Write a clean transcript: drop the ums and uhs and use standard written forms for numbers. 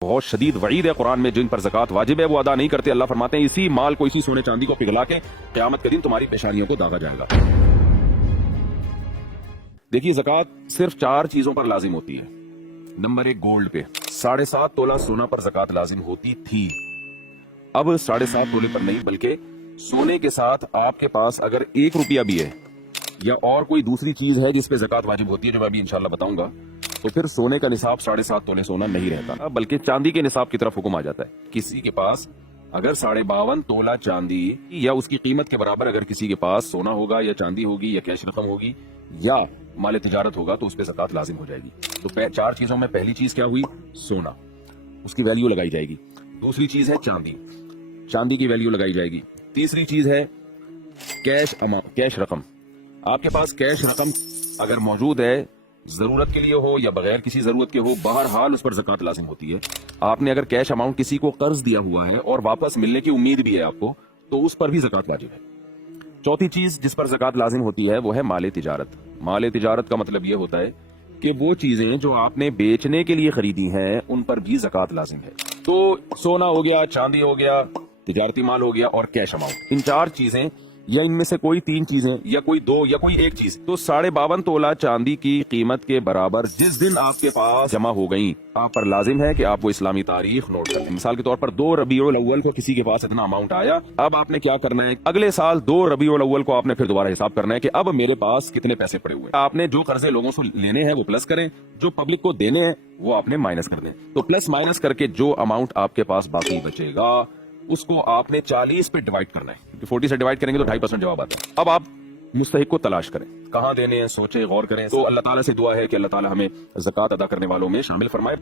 बहुत शदीद वईद है कुरान में, जिन पर ज़कात वाजिब है वो अदा नहीं करते। अल्लाह फरमाते हैं इसी माल को, इसी सोने चांदी को पिघला के क़यामत के दिन तुम्हारी पेशानियों को दागा जाएगा। देखिए, ज़कात सिर्फ 4 चीजों पर लाजिम होती है। नंबर 1, गोल्ड पे 7.5 तोला सोना पर ज़कात लाजिम होती थी। अब 7.5 तोले पर नहीं, बल्कि सोने के साथ आपके पास अगर 1 रुपया भी है या और कोई दूसरी चीज है जिस पे ज़कात वाजिब होती है, जो मैं अभी इंशाल्लाह बताऊंगा, तो फिर सोने का निसाब 7.5 तोले सोना नहीं रहता, बल्कि चांदी के निसाब की तरफ हुक्म आ जाता है। किसी के पास अगर 52.5 तोला चांदी या उसकी कीमत के बराबर अगर किसी के पास सोना होगा या चांदी होगी या कैश रकम होगी या माल तिजारत होगा, तो उस पर ज़कात लाजिम हो जाएगी। तो 4 चीजों में पहली चीज क्या हुई? सोना, उसकी वैल्यू लगाई जाएगी। दूसरी चीज है चांदी, चांदी की वैल्यू लगाई जाएगी। तीसरी चीज है कैश रकम। आपके पास कैश रकम अगर मौजूद है, जरूरत के लिए हो या बगैर किसी जरूरत के हो, बहरहाल उस पर ज़कात लाजिम होती है। आपने अगर कैश अमाउंट किसी को कर्ज दिया हुआ है और वापस मिलने की उम्मीद भी है आपको, तो उस पर भी ज़कात वाजिब है। चौथी चीज जिस पर ज़कात लाजिम होती है वो है माल तिजारत। माल तिजारत का मतलब ये होता है कि वो चीजें जो आपने बेचने के लिए खरीदी हैं उन पर भी ज़कात लाजिम है। तो सोना हो गया, चांदी हो गया, तिजारती माल हो गया और कैश अमाउंट, इन 4 चीजें या इनमें से कोई 3 चीजें या कोई 2 या कोई 1 चीज, तो 52.5 तोला चांदी की कीमत के बराबर जिस दिन आपके पास जमा हो गई, आप पर लाजिम है कि आप वो इस्लामी तारीख नोट कर लें। मिसाल के तौर पर 2 रबीउल अव्वल को किसी के पास इतना अमाउंट आया, अब आपने क्या करना है, अगले साल 2 रबीउल अव्वल को आपने फिर दोबारा हिसाब करना है कि अब मेरे पास कितने पैसे पड़े हुए। आपने जो कर्जे लोगों से लेने हैं वो प्लस करें, जो पब्लिक को देने हैं वो आपने माइनस कर दें। तो प्लस माइनस करके जो अमाउंट आपके पास बाकी बचेगा उसको आपने 40 पे डिवाइड करना है। 40 से डिवाइड करेंगे तो 2.5% जवाब आता है। अब आप मुस्तहिक को तलाश करें, कहां देने हैं, सोचे, गौर करें। तो अल्लाह ताला से दुआ है कि अल्लाह ताला हमें ज़कात अदा करने वालों में शामिल फरमाए।